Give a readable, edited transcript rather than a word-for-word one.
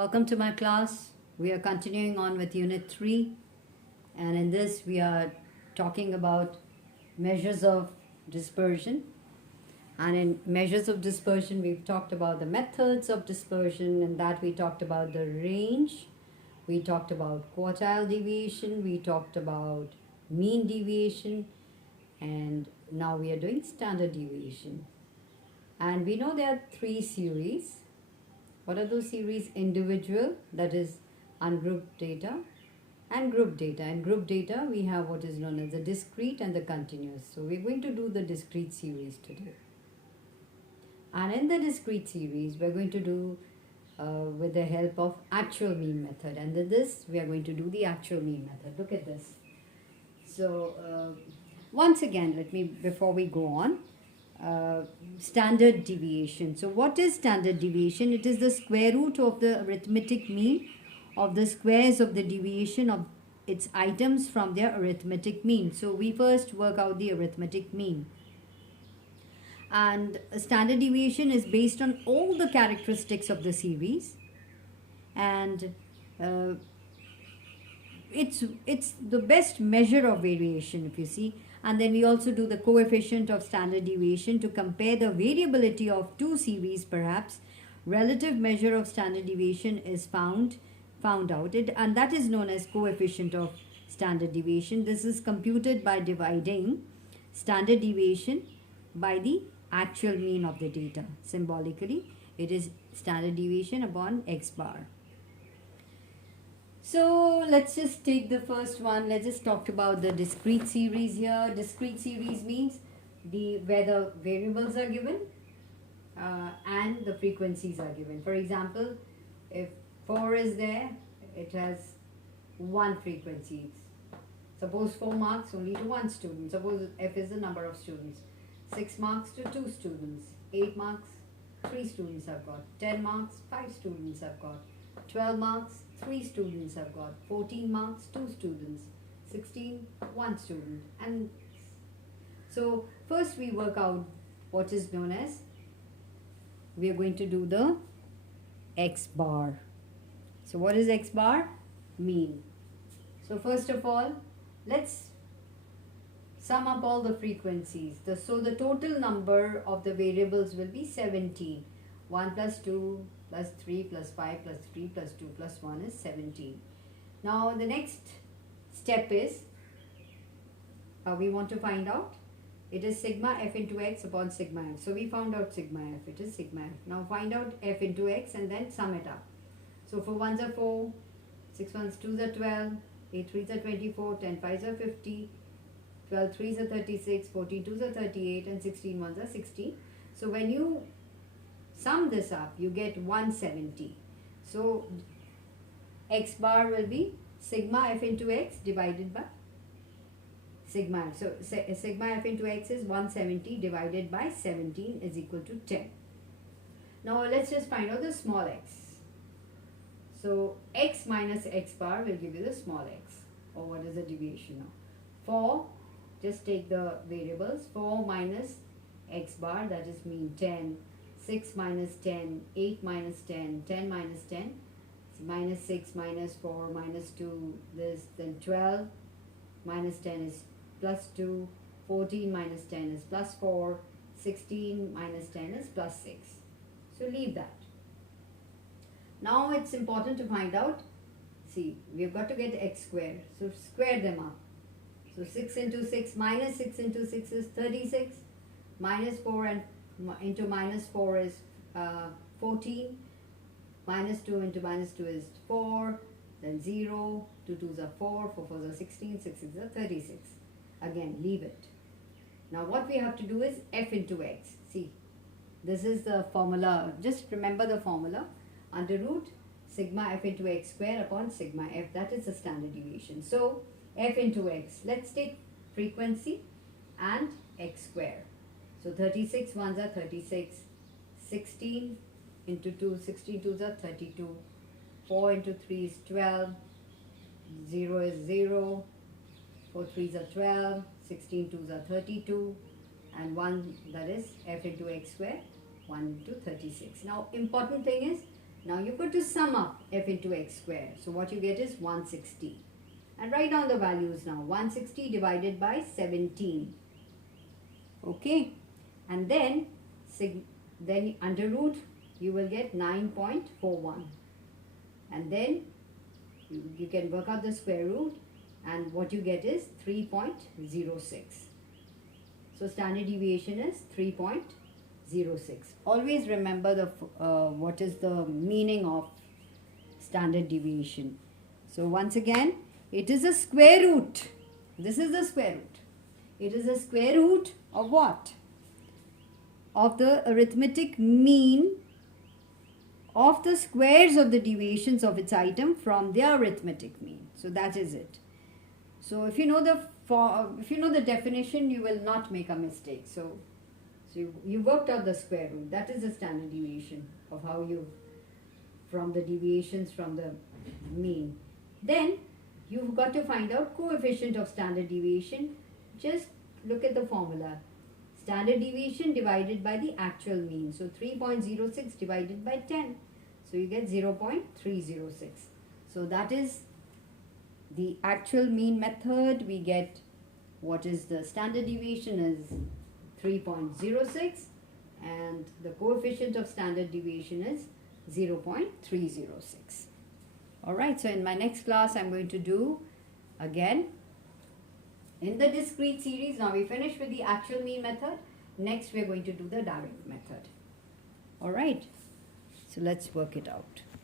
Welcome to my class. We are continuing on with Unit 3, and in this we are talking about measures of dispersion. And in measures of dispersion, we've talked about the methods of dispersion, and that we talked about the range, we talked about quartile deviation, we talked about mean deviation, and now we are doing standard deviation. And we know there are three series. What are those series? Individual, that is ungrouped data, and group data. In group data, we have what is known as the discrete and the continuous. So we're going to do the discrete series today. And in the discrete series, we're going to do with the help of actual mean method. And in this, we are going to do the actual mean method. Look at this. So once again, before we go on, standard deviation. So what is standard deviation? It is the square root of the arithmetic mean of the squares of the deviation of its items from their arithmetic mean. So we first work out the arithmetic mean. And standard deviation is based on all the characteristics of the series, and it's the best measure of variation, if you see. And then we also do the coefficient of standard deviation to compare the variability of two series. Perhaps relative measure of standard deviation is found out, and that is known as coefficient of standard deviation. This is computed by dividing standard deviation by the actual mean of the data. Symbolically, it is standard deviation upon x bar. So let's just take the first one. Let's just talk about the discrete series here. Discrete series means where the variables are given and the frequencies are given. For example, if 4 is there, it has one frequency. Suppose 4 marks only to one student. Suppose f is the number of students. 6 marks to 2 students. 8 marks, 3 students have got. 10 marks, 5 students have got. 12 marks, 3 students have got. 14 marks, 2 students. 16, 1 student. And so first we work out what is known as, we are going to do the x bar. So what is x bar? Mean. So first of all, let's sum up all the frequencies. So the total number of the variables will be 17. 1 plus 2 plus 3 plus 5 plus 3 plus 2 plus 1 is 17. Now the next step is, we want to find out, it is sigma f into x upon sigma f. So we found out sigma f, it is sigma f. Now find out f into x and then sum it up. So 4 1s are 4, 6 1s 2s are 12, 8 3s are 24, 10 5s are 50, 12 3s are 36, 14 2s are 38, and 16 1s are 60. So when you sum this up, you get 170. So x bar will be sigma f into x divided by sigma f. So sigma f into x is 170 divided by 17 is equal to 10. Now let's just find out the small x. So x minus x bar will give you the small x, or what is the deviation now? 4, just take the variables, 4 minus x bar, that is mean 10, 6 minus 10, 8 minus 10, 10 minus 10, minus 6 minus 4 minus 2, this, then 12 minus 10 is plus 2, 14 minus 10 is plus 4, 16 minus 10 is plus 6. So leave that. Now it's important to find out, see, we've got to get x squared. So square them up. So 6 into 6 minus 6 into 6 is 36. Minus 4 and into minus 4 is 14. Minus 2 into minus 2 is 4. Then 0. 2 2s are 4. 4 4s are 16. 6 6s are 36. Again, leave it. Now what we have to do is f into x. See, this is the formula. Just remember the formula. Under root sigma f into x square upon sigma f. That is the standard deviation. So f into x. Let's take frequency and x square. So 36 1s are 36. 16 into 2, 16 2s are 32. 4 into 3 is 12. 0 is 0. 4 3s are 12. 16 2s are 32. And 1, that is f into x square, 1 to 36. Now important thing is, Now you put to sum up f into x square. So what you get is 160. And write down the values now. 160 divided by 17. Okay. And then under root you will get 9.41. And then you can work out the square root, and what you get is 3.06. So standard deviation is 3.06. Always remember the what is the meaning of standard deviation. So once again, it is a square root. This is the square root. It is a square root of what? Of the arithmetic mean of the squares of the deviations of its item from their arithmetic mean. So that is it. So if you know the definition, you will not make a mistake. So you worked out the square root. That is the standard deviation of how you from the deviations from the mean. Then you've got to find out coefficient of standard deviation. Just look at the formula. Standard deviation divided by the actual mean. So 3.06 divided by 10. So you get 0.306. So that is the actual mean method. We get what is the standard deviation is 3.06 and the coefficient of standard deviation is 0.306. Alright, so in my next class I'm going to do again in the discrete series. Now we finished with the actual mean method. Next we are going to do the direct method. Alright, so let's work it out.